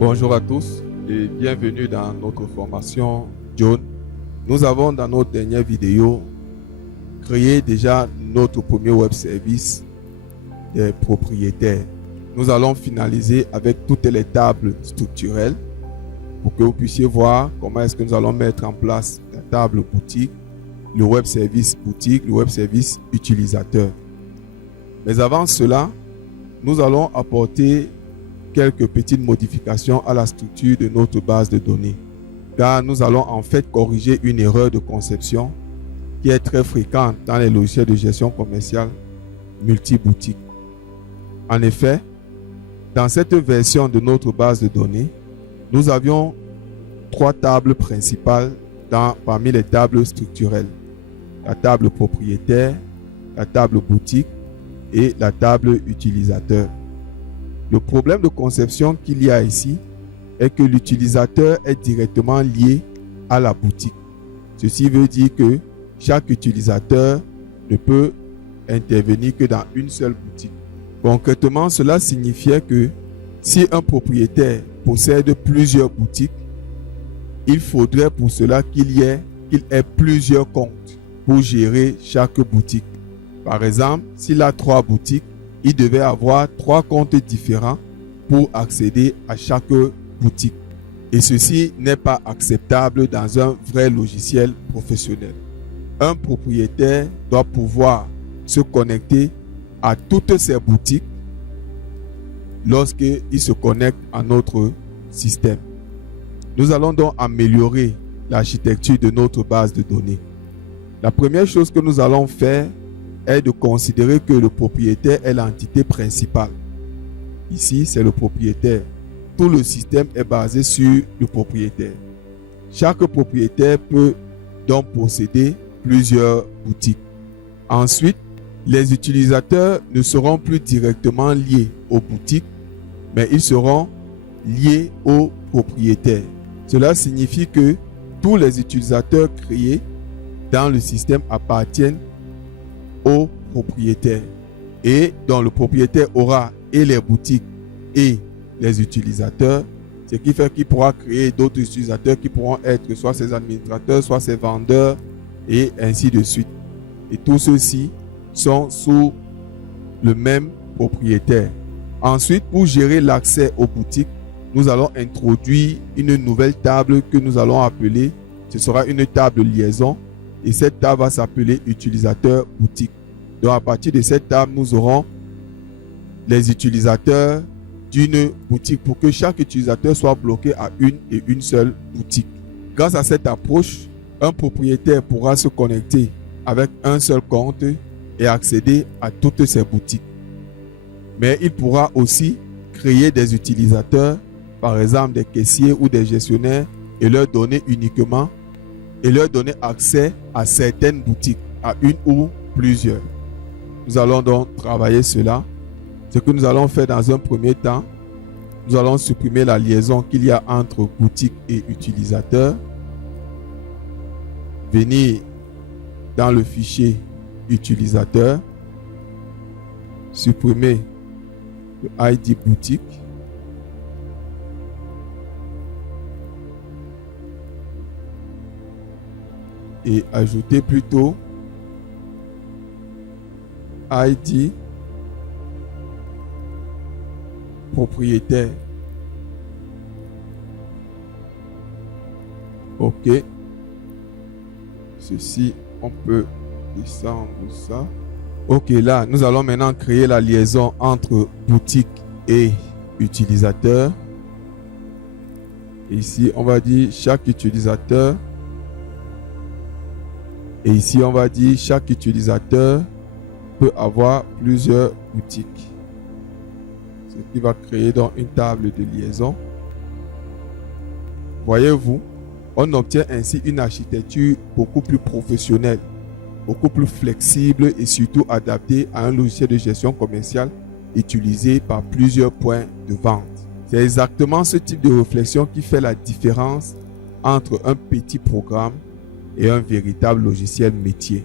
Bonjour à tous et bienvenue dans notre formation John. Nous avons dans notre dernière vidéo créé déjà notre premier web service des propriétaires. Nous allons finaliser avec toutes les tables structurelles pour que vous puissiez voir comment est-ce que nous allons mettre en place la table boutique, le web service boutique, le web service utilisateur. Mais avant cela, nous allons apporter quelques petites modifications à la structure de notre base de données, car nous allons en fait corriger une erreur de conception qui est très fréquente dans les logiciels de gestion commerciale multi-boutique. En effet, dans cette version de notre base de données, nous avions 3 tables principales parmi les tables structurelles: la table propriétaire, la table boutique et la table utilisateur. Le problème de conception qu'il y a ici est que l'utilisateur est directement lié à la boutique. Ceci veut dire que chaque utilisateur ne peut intervenir que dans une seule boutique. Concrètement, cela signifiait que si un propriétaire possède plusieurs boutiques, il faudrait pour cela qu'il ait plusieurs comptes pour gérer chaque boutique. Par exemple, s'il a 3 boutiques, il devait avoir 3 comptes différents pour accéder à chaque boutique. Et ceci n'est pas acceptable dans un vrai logiciel professionnel. Un propriétaire doit pouvoir se connecter à toutes ses boutiques lorsqu'il se connecte à notre système. Nous allons donc améliorer l'architecture de notre base de données. La première chose que nous allons faire est de considérer que le propriétaire est l'entité principale. Ici, c'est le propriétaire. Tout le système est basé sur le propriétaire. Chaque propriétaire peut donc posséder plusieurs boutiques. Ensuite, les utilisateurs ne seront plus directement liés aux boutiques, mais ils seront liés aux propriétaires. Cela signifie que tous les utilisateurs créés dans le système appartiennent au propriétaire, et dont le propriétaire aura et les boutiques et les utilisateurs, ce qui fait qu'il pourra créer d'autres utilisateurs qui pourront être soit ses administrateurs, soit ses vendeurs, et ainsi de suite. Et tous ceux-ci sont sous le même propriétaire. Ensuite, pour gérer l'accès aux boutiques, nous allons introduire une nouvelle table que nous allons appeler, ce sera une table liaison, et cette table va s'appeler utilisateur boutique. Donc à partir de cette table, nous aurons les utilisateurs d'une boutique pour que chaque utilisateur soit bloqué à une seule boutique. Grâce à cette approche, un propriétaire pourra se connecter avec un seul compte et accéder à toutes ses boutiques. Mais il pourra aussi créer des utilisateurs, par exemple des caissiers ou des gestionnaires, et leur donner accès à certaines boutiques, à une ou plusieurs. Nous allons donc travailler cela. Ce que nous allons faire dans un premier temps, nous allons supprimer la liaison qu'il y a entre boutique et utilisateur. Venir dans le fichier utilisateur, supprimer le ID boutique. Et ajouter plutôt ID propriétaire. OK. Ceci, on peut descendre ça. OK, là, nous allons maintenant créer la liaison entre boutique et utilisateur. Et ici, on va dire chaque utilisateur. Et ici, on va dire chaque utilisateur peut avoir plusieurs boutiques. Ce qui va créer donc une table de liaison. Voyez-vous, on obtient ainsi une architecture beaucoup plus professionnelle, beaucoup plus flexible et surtout adaptée à un logiciel de gestion commerciale utilisé par plusieurs points de vente. C'est exactement ce type de réflexion qui fait la différence entre un petit programme et un véritable logiciel métier.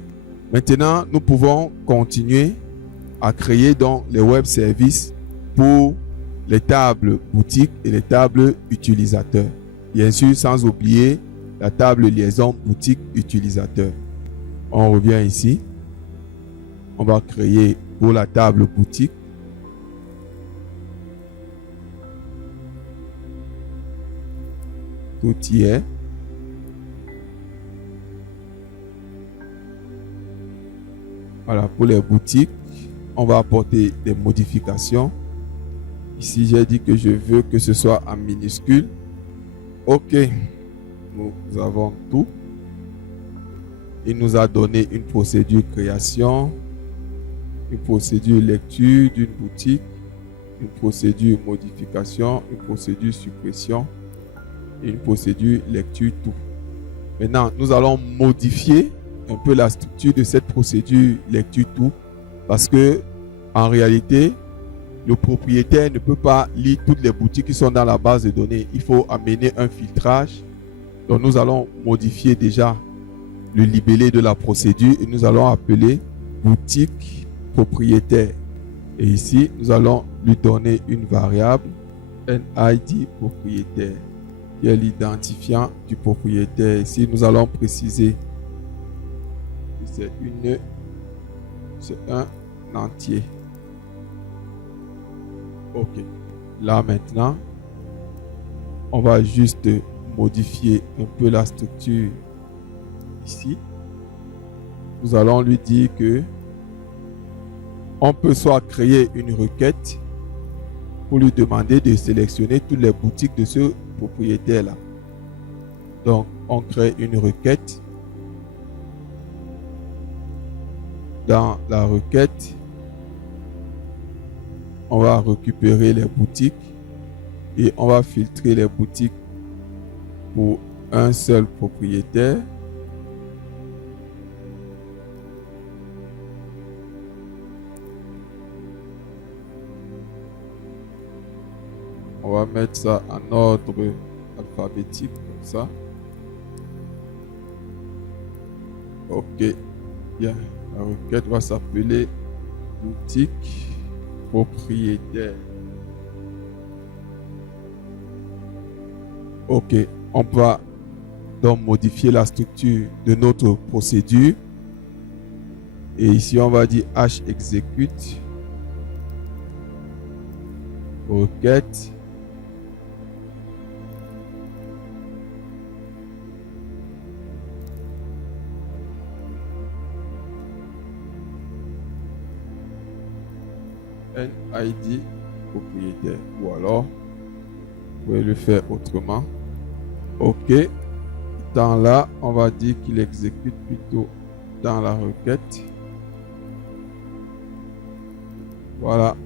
Maintenant, nous pouvons continuer à créer donc les web services pour les tables boutique et les tables utilisateurs. Bien sûr, sans oublier la table liaison boutique utilisateur. On revient ici. On va créer pour la table boutique. Tout y est. Voilà, pour les boutiques, on va apporter des modifications. Ici, j'ai dit que je veux que ce soit en minuscule. OK. Nous avons tout. Il nous a donné une procédure création, une procédure lecture d'une boutique, une procédure modification, une procédure suppression et une procédure lecture tout. Maintenant, nous allons modifier un peu la structure de cette procédure lecture tout parce que en réalité, le propriétaire ne peut pas lire toutes les boutiques qui sont dans la base de données. Il faut amener un filtrage. Donc, nous allons modifier déjà le libellé de la procédure et nous allons appeler boutique propriétaire. Et ici, nous allons lui donner une variable NID propriétaire qui est l'identifiant du propriétaire. Ici, nous allons préciser que c'est un entier. OK. Là maintenant, on va juste modifier un peu la structure ici. Nous allons lui dire que on peut soit créer une requête pour lui demander de sélectionner toutes les boutiques de ce propriétaire-là. Donc, on crée une requête. Dans la requête, on va récupérer les boutiques et on va filtrer les boutiques pour un seul propriétaire. On va mettre ça en ordre alphabétique comme ça. OK. Bien. La requête va s'appeler boutique propriétaire. OK. On va donc modifier la structure de notre procédure. Et ici, on va dire H exécute requête. NID propriétaire. Ou alors, vous pouvez le faire autrement. OK. Dans là, on va dire qu'il exécute plutôt dans la requête. Voilà.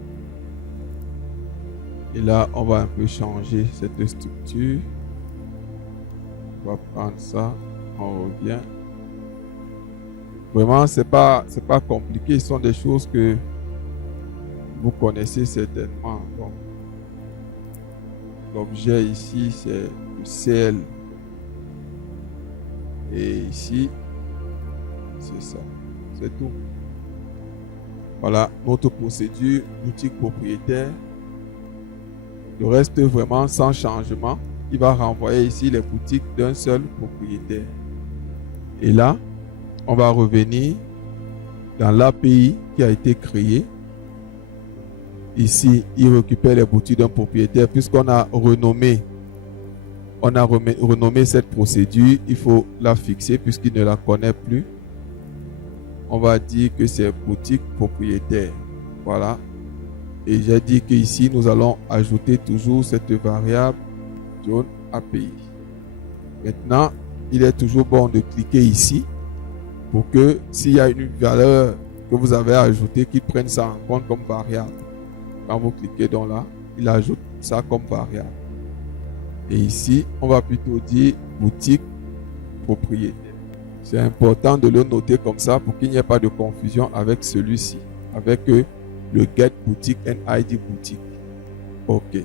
Et là, on va un peu changer cette structure. On va prendre ça. On revient. Vraiment, c'est pas compliqué. Ce sont des choses que vous connaissez certainement. Donc, l'objet ici, c'est le CL. Et ici, c'est ça. C'est tout. Voilà notre procédure boutique propriétaire. Le reste vraiment sans changement. Il va renvoyer ici les boutiques d'un seul propriétaire. Et là, on va revenir dans l'API qui a été créée. Ici, il récupère les boutiques d'un propriétaire puisqu'on a renommé. On a renommé cette procédure. Il faut la fixer puisqu'il ne la connaît plus. On va dire que c'est boutique propriétaire. Voilà. Et j'ai dit qu'ici, nous allons ajouter toujours cette variable John API. Maintenant, il est toujours bon de cliquer ici pour que s'il y a une valeur que vous avez ajoutée, qu'il prenne ça en compte comme variable. Quand vous cliquez donc là, il ajoute ça comme variable. Et ici, on va plutôt dire boutique propriétaire. C'est important de le noter comme ça pour qu'il n'y ait pas de confusion avec celui-ci, avec le get boutique NID boutique. OK.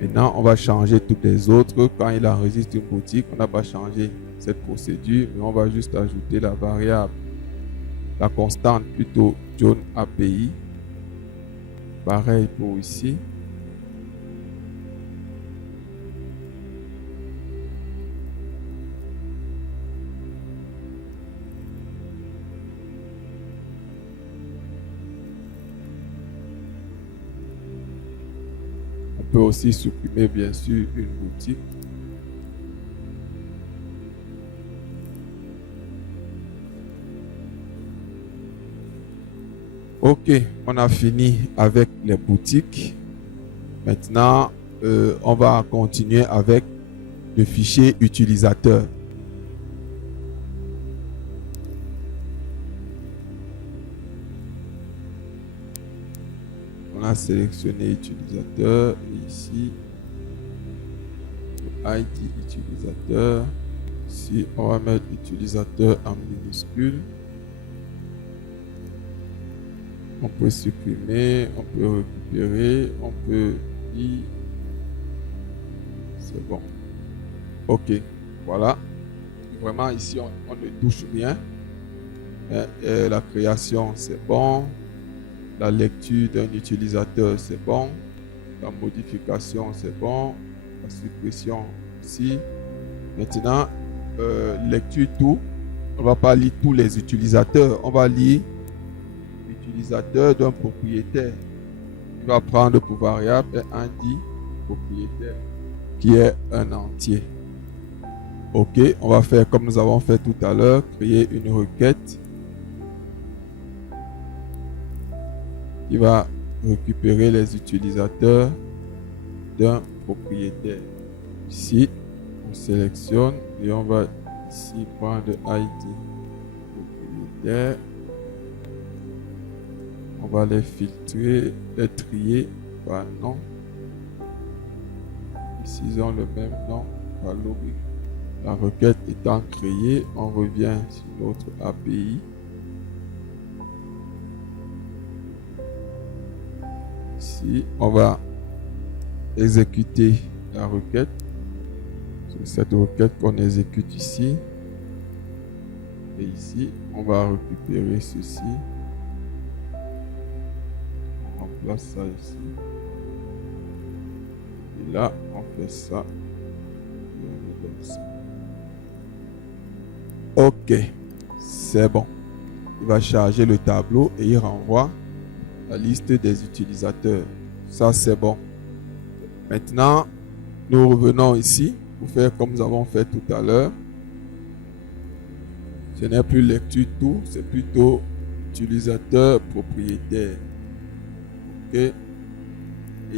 Maintenant, on va changer toutes les autres. Quand il enregistre une boutique, on n'a pas changé cette procédure, mais on va juste ajouter la variable, la constante plutôt John API. Pareil pour ici. peut aussi supprimer bien sûr une boutique. Ok, on a fini avec les boutiques. Maintenant, on va continuer avec le fichier utilisateur. On a sélectionné utilisateur et ici le ID utilisateur. Ici, on va mettre utilisateur en minuscule. On peut supprimer, on peut récupérer, on peut dire. C'est bon. Ok, voilà. Vraiment, ici, on ne touche rien. La création, c'est bon. La lecture d'un utilisateur, c'est bon. La modification, c'est bon. La suppression aussi. Maintenant, lecture tout. On ne va pas lire tous les utilisateurs. On va lire l'utilisateur d'un propriétaire. Il va prendre pour variable un ID propriétaire qui est un entier. Ok, on va faire comme nous avons fait tout à l'heure, créer une requête qui va récupérer les utilisateurs d'un propriétaire. Ici, on sélectionne et on va ici prendre ID propriétaire. On va les filtrer, les trier par nom. Ici, ils ont le même nom par logique. La requête étant créée, on revient sur notre API. Ici, on va exécuter la requête. C'est cette requête qu'on exécute ici. Et ici, on va récupérer ceci. On remplace ça ici. Et là, on fait ça. Et on donne ça. Ok, c'est bon. Il va charger le tableau et il renvoie la liste des utilisateurs. Ça, c'est bon. Maintenant, nous revenons ici pour faire comme nous avons fait tout à l'heure. Ce n'est plus lecture tout, c'est plutôt utilisateur propriétaire. Ok. Et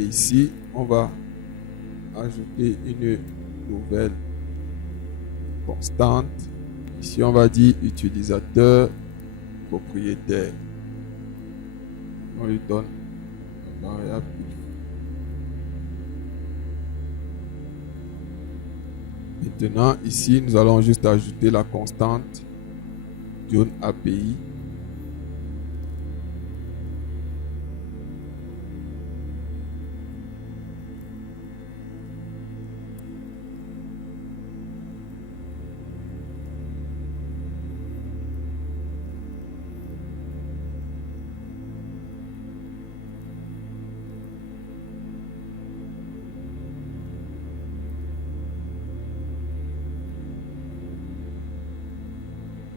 ici, on va ajouter une nouvelle constante. Ici, on va dire utilisateur propriétaire. On lui donne une variable. Maintenant, ici, nous allons juste ajouter la constante John API.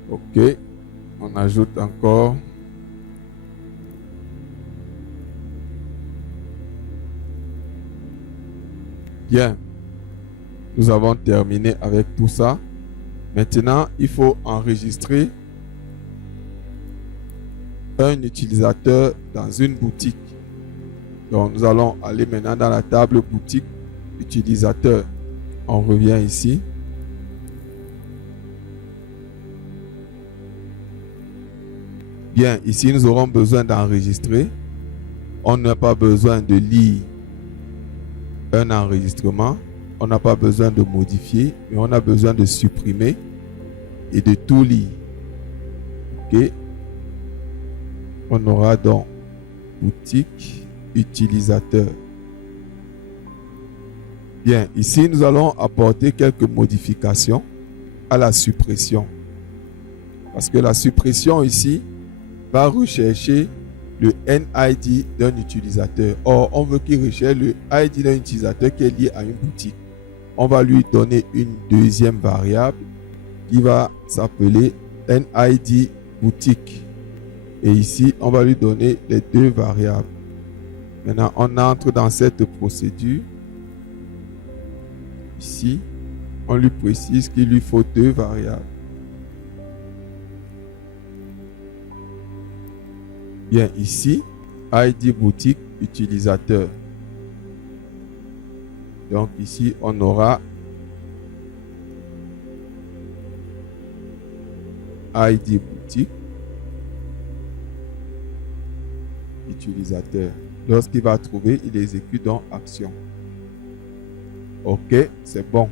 Ok, on ajoute encore bien. Nous avons terminé avec tout ça. Maintenant, il faut enregistrer un utilisateur dans une boutique. Donc, nous allons aller maintenant dans la table boutique utilisateur. On revient ici. Bien, ici, nous aurons besoin d'enregistrer. On n'a pas besoin de lire un enregistrement. On n'a pas besoin de modifier, mais on a besoin de supprimer et de tout lire. Ok. On aura donc boutique utilisateur. Bien, ici, nous allons apporter quelques modifications à la suppression. Parce que la suppression ici va rechercher le NID d'un utilisateur. Or, on veut qu'il recherche le ID d'un utilisateur qui est lié à une boutique. On va lui donner une deuxième variable qui va s'appeler NID boutique. Et ici, on va lui donner les deux variables. Maintenant, on entre dans cette procédure. Ici, on lui précise qu'il lui faut 2 variables. Bien, ici, ID boutique utilisateur. Donc ici, on aura ID boutique utilisateur. Lorsqu'il va trouver, il exécute dans action. OK, c'est bon.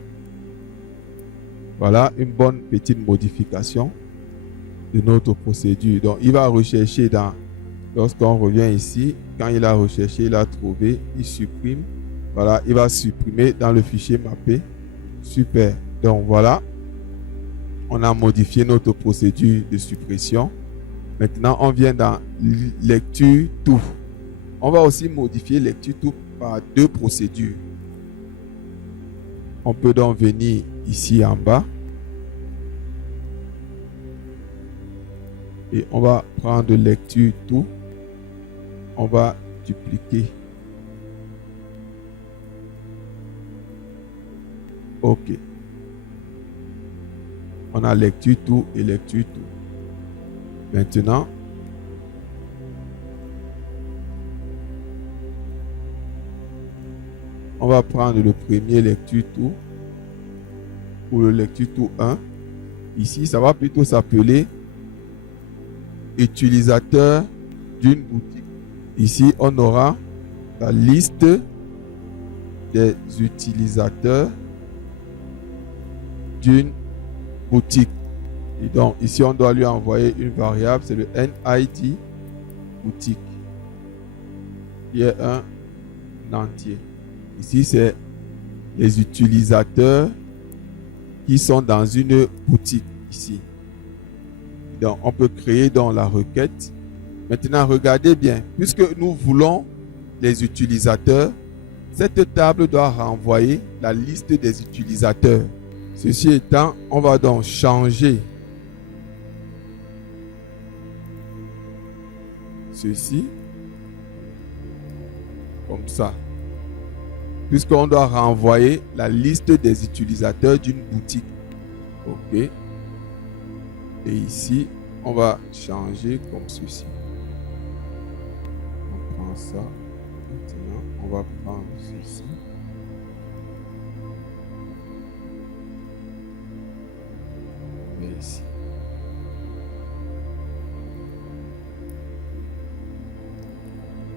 Voilà une bonne petite modification de notre procédure. Donc, il va rechercher lorsqu'on revient ici, quand il a recherché, il a trouvé, il supprime. Voilà, il va supprimer dans le fichier mappé. Super. Donc, voilà. On a modifié notre procédure de suppression. Maintenant, on vient dans lecture tout. On va aussi modifier lecture tout par 2 procédures. On peut donc venir ici en bas. Et on va prendre lecture tout. On va dupliquer. OK. On a lecture tout et lecture tout. Maintenant, on va prendre le premier lecture tout ou le lecture tout 1. Ici, ça va plutôt s'appeler utilisateur d'une boutique. Ici, on aura la liste des utilisateurs d'une boutique. Et donc, ici, on doit lui envoyer une variable, c'est le NID boutique. Il y a un entier. Ici, c'est les utilisateurs qui sont dans une boutique ici. Donc, on peut créer dans la requête. Maintenant, regardez bien. Puisque nous voulons les utilisateurs, cette table doit renvoyer la liste des utilisateurs. Ceci étant, on va donc changer ceci comme ça. Puisqu'on doit renvoyer la liste des utilisateurs d'une boutique. OK. Et ici, on va changer comme ceci. On prend ça. Maintenant, on va prendre ceci. Et ici.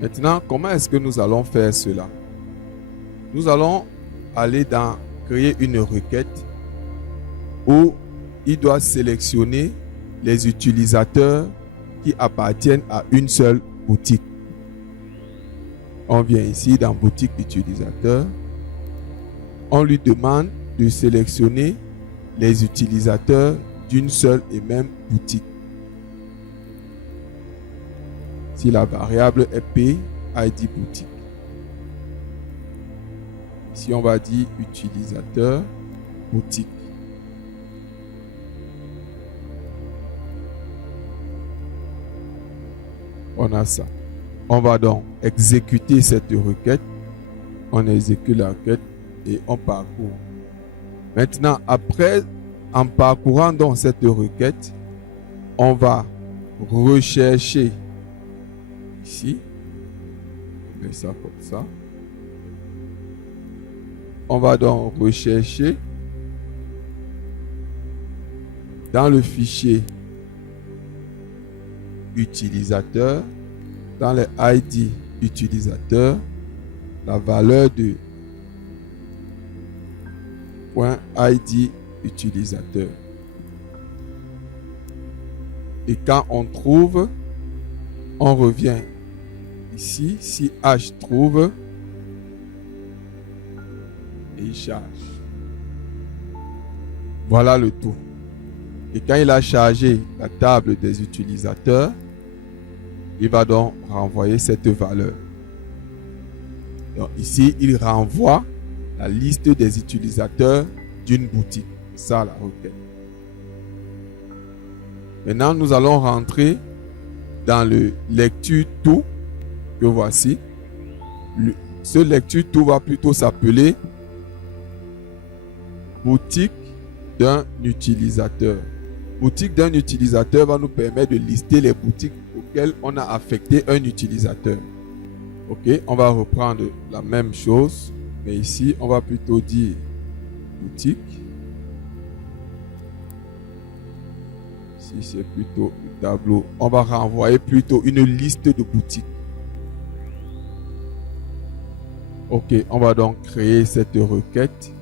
Maintenant, comment est-ce que nous allons faire cela? Nous allons aller dans créer une requête où il doit sélectionner les utilisateurs qui appartiennent à une seule boutique. On vient ici dans boutique utilisateur. On lui demande de sélectionner les utilisateurs d'une seule et même boutique. Si la variable est P, ID boutique. Ici, on va dire utilisateur boutique. On a ça. On va donc exécuter cette requête. On exécute la requête et on parcourt. Maintenant, après, en parcourant donc cette requête, on va rechercher ici. On met ça comme ça. On va donc rechercher dans le fichier utilisateur, dans le ID utilisateur, la valeur de .id utilisateur. Et quand on trouve, on revient ici. Si H trouve, et il charge. Voilà le tout. Et quand il a chargé la table des utilisateurs, il va donc renvoyer cette valeur. Donc ici, il renvoie la liste des utilisateurs d'une boutique. C'est ça la requête. Maintenant, nous allons rentrer dans le lecture tout que voici. ce lecture tout va plutôt s'appeler boutique d'un utilisateur. Boutique d'un utilisateur va nous permettre de lister les boutiques auxquelles on a affecté un utilisateur. Ok, on va reprendre la même chose, mais ici on va plutôt dire boutique. Ici c'est plutôt le tableau. On va renvoyer plutôt une liste de boutiques. Ok, on va donc créer cette requête.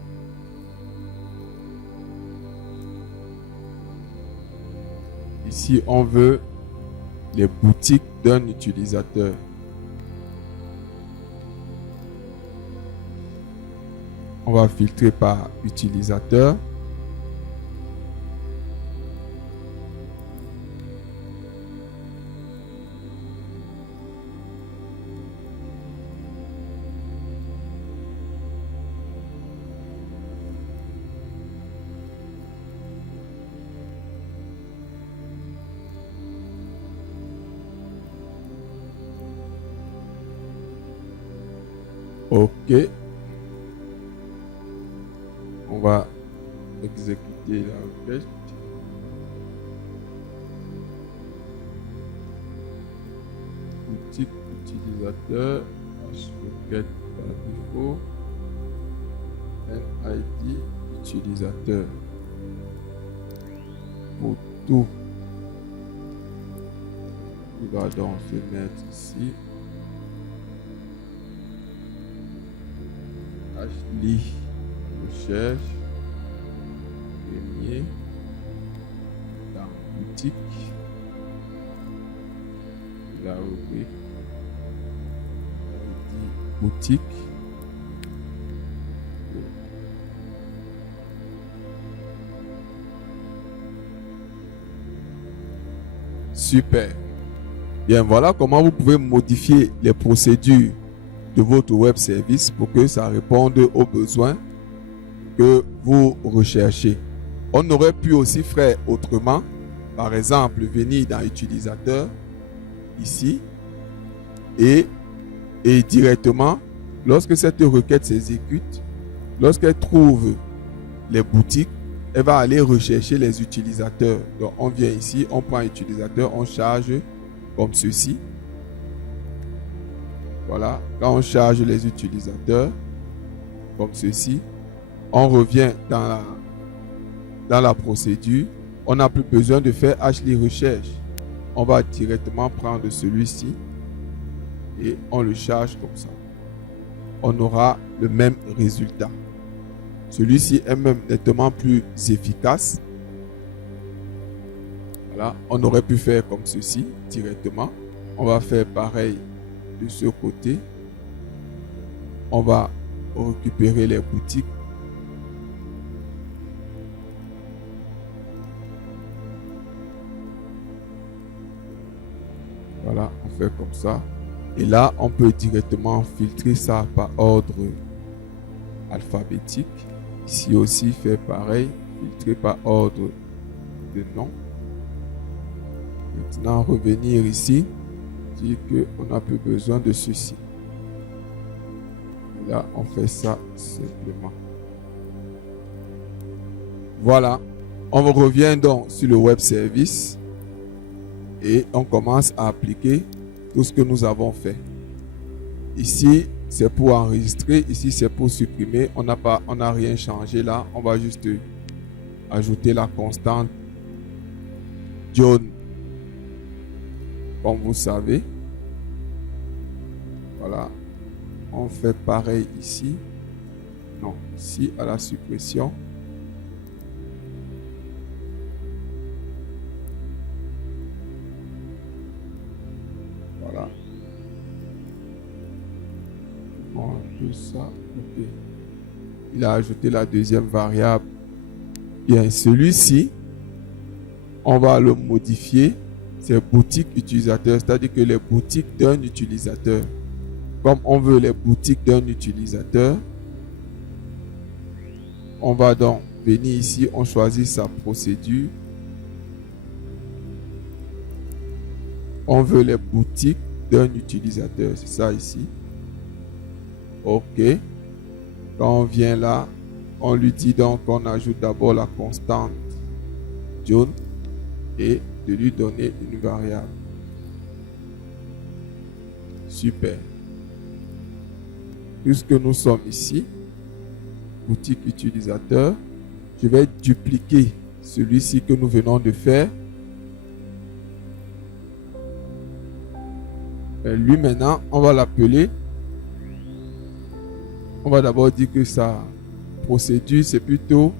Ici, on veut les boutiques d'un utilisateur. On va filtrer par utilisateur. Ok. On va exécuter la requête. Boutique utilisateur, requête par défaut, NID utilisateur. Pour tout, il va donc se mettre ici. Ashley recherche premier dans boutique, la rubrique boutique. Super. Bien, voilà comment vous pouvez modifier les procédures de votre web service pour que ça réponde aux besoins que vous recherchez. On aurait pu aussi faire autrement. Par exemple, venir dans utilisateur ici et directement, lorsque cette requête s'exécute, lorsqu'elle trouve les boutiques, elle va aller rechercher les utilisateurs. Donc on vient ici, on prend utilisateur, on charge comme ceci. Voilà, quand on charge les utilisateurs comme ceci, on revient dans la procédure. On n'a plus besoin de faire Ashley recherche. On va directement prendre celui-ci et on le charge comme ça. On aura le même résultat. Celui-ci est même nettement plus efficace. Voilà, on aurait pu faire comme ceci directement. On va faire pareil de ce côté. On va récupérer les boutiques. Voilà, on fait comme ça. Et là, on peut directement filtrer ça par ordre alphabétique. Ici aussi, faire pareil, filtrer par ordre de nom. Maintenant, revenir ici, dire qu'on n'a plus besoin de ceci. Là, on fait ça simplement. Voilà, on revient donc sur le web service et on commence à appliquer tout ce que nous avons fait. Ici, c'est pour enregistrer. Ici, c'est pour supprimer. On n'a rien changé là. On va juste ajouter la constante John. Comme vous savez. Voilà. On fait pareil ici. Non, ici à la suppression. Voilà. Tout ça, ok. Il a ajouté la deuxième variable. Bien, celui-ci, on va le modifier. C'est boutique utilisateur, c'est-à-dire que les boutiques d'un utilisateur. Comme on veut les boutiques d'un utilisateur, on va donc venir ici, on choisit sa procédure. On veut les boutiques d'un utilisateur, c'est ça ici. OK. Quand on vient là, on lui dit donc qu'on ajoute d'abord la constante John et de lui donner une variable. Super. Puisque nous sommes ici, boutique utilisateur, je vais dupliquer celui-ci que nous venons de faire. Et lui maintenant, on va l'appeler. On va d'abord dire que sa procédure, c'est plutôt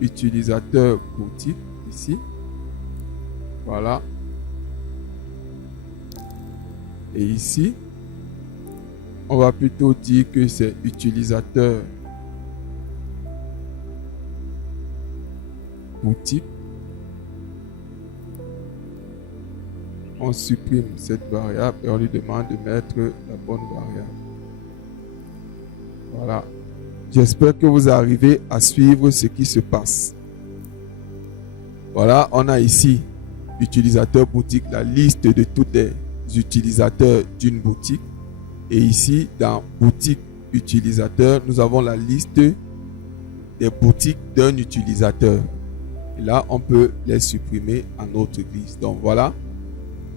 utilisateur boutique ici. Voilà. Et ici, on va plutôt dire que c'est utilisateur boutique. On supprime cette variable et on lui demande de mettre la bonne variable. Voilà. J'espère que vous arrivez à suivre ce qui se passe. Voilà, on a ici utilisateur boutique, la liste de tous les utilisateurs d'une boutique. Et ici, dans boutique utilisateur, nous avons la liste des boutiques d'un utilisateur. Et là, on peut les supprimer à notre guise. Donc voilà,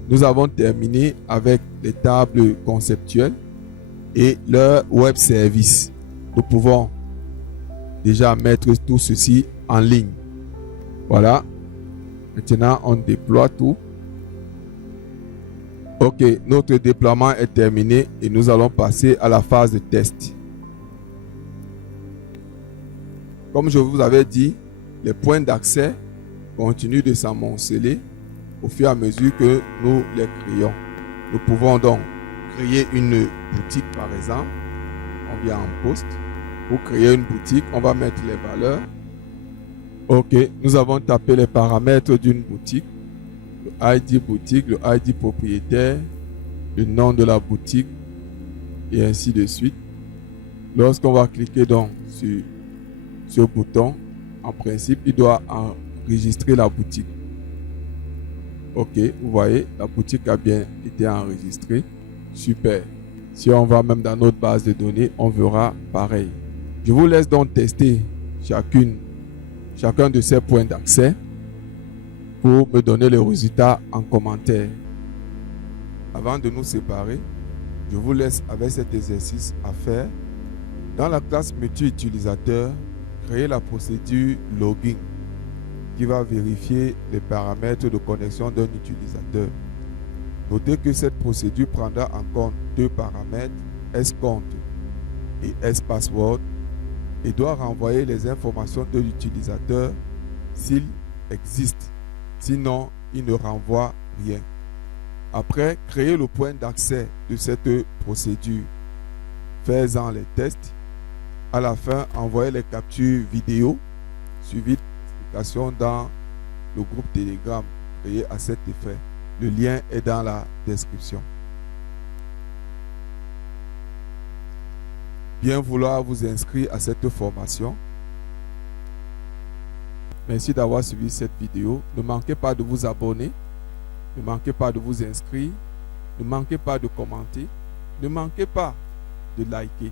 nous avons terminé avec les tables conceptuelles et leur web service. Nous pouvons déjà mettre tout ceci en ligne. Voilà. Maintenant, on déploie tout. OK, notre déploiement est terminé et nous allons passer à la phase de test. Comme je vous avais dit, les points d'accès continuent de s'amonceler au fur et à mesure que nous les créons. Nous pouvons donc créer une boutique par exemple. On vient en poste. Pour créer une boutique, on va mettre les valeurs. OK, nous avons tapé les paramètres d'une boutique. Le ID boutique, le ID propriétaire, le nom de la boutique et ainsi de suite. Lorsqu'on va cliquer donc sur ce bouton, en principe, il doit enregistrer la boutique. OK, vous voyez, la boutique a bien été enregistrée. Super. Si on va même dans notre base de données, on verra pareil. Je vous laisse donc tester chacun de ces points d'accès pour me donner les résultats en commentaire. Avant de nous séparer, je vous laisse avec cet exercice à faire. Dans la classe multi-utilisateur, créez la procédure login qui va vérifier les paramètres de connexion d'un utilisateur. Notez que cette procédure prendra en compte deux paramètres, scompte et spassword, et doit renvoyer les informations de l'utilisateur s'il existe. Sinon, il ne renvoie rien. Après, créez le point d'accès de cette procédure. Faites-en les tests. À la fin, envoyez les captures vidéo suivies d'explications dans le groupe Telegram créé à cet effet. Le lien est dans la description. Bien vouloir vous inscrire à cette formation. Merci d'avoir suivi cette vidéo. Ne manquez pas de vous abonner. Ne manquez pas de vous inscrire. Ne manquez pas de commenter. Ne manquez pas de liker.